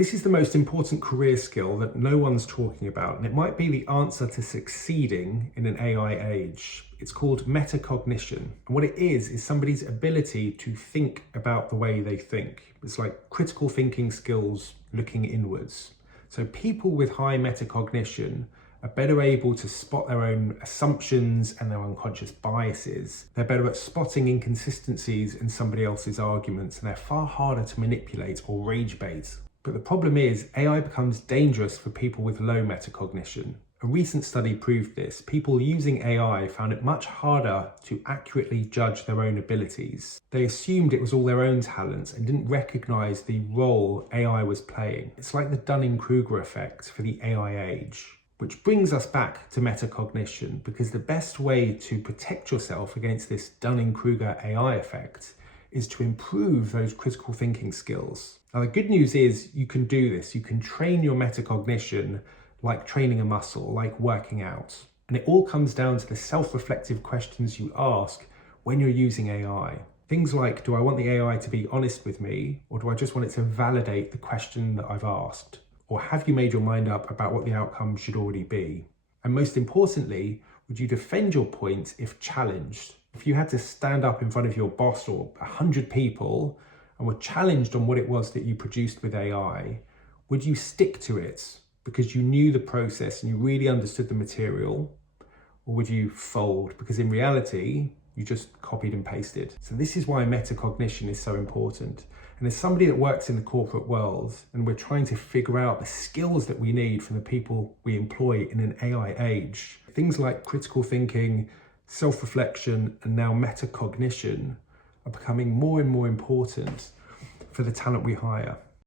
This is the most important career skill that no one's talking about, and it might be the answer to succeeding in an AI age. It's called metacognition. And what it is somebody's ability to think about the way they think. It's like critical thinking skills looking inwards. So people with high metacognition are better able to spot their own assumptions and their unconscious biases. They're better at spotting inconsistencies in somebody else's arguments, and they're far harder to manipulate or rage bait. But the problem is, AI becomes dangerous for people with low metacognition. A recent study proved this. People using AI found it much harder to accurately judge their own abilities. They assumed it was all their own talents and didn't recognize the role AI was playing. It's like the Dunning-Kruger effect for the AI age. Which brings us back to metacognition, because the best way to protect yourself against this Dunning-Kruger AI effect is to improve those critical thinking skills. Now, the good news is you can do this. You can train your metacognition like training a muscle, like working out. And it all comes down to the self-reflective questions you ask when you're using AI. Things like, do I want the AI to be honest with me, or do I just want it to validate the question that I've asked? Or have you made your mind up about what the outcome should already be? And most importantly, would you defend your point if challenged? If you had to stand up in front of your boss or 100 people and were challenged on what it was that you produced with AI, would you stick to it because you knew the process and you really understood the material? Or would you fold because in reality, you just copied and pasted? So this is why metacognition is so important. And as somebody that works in the corporate world, and we're trying to figure out the skills that we need from the people we employ in an AI age, things like critical thinking, self-reflection, and now metacognition are becoming more and more important for the talent we hire.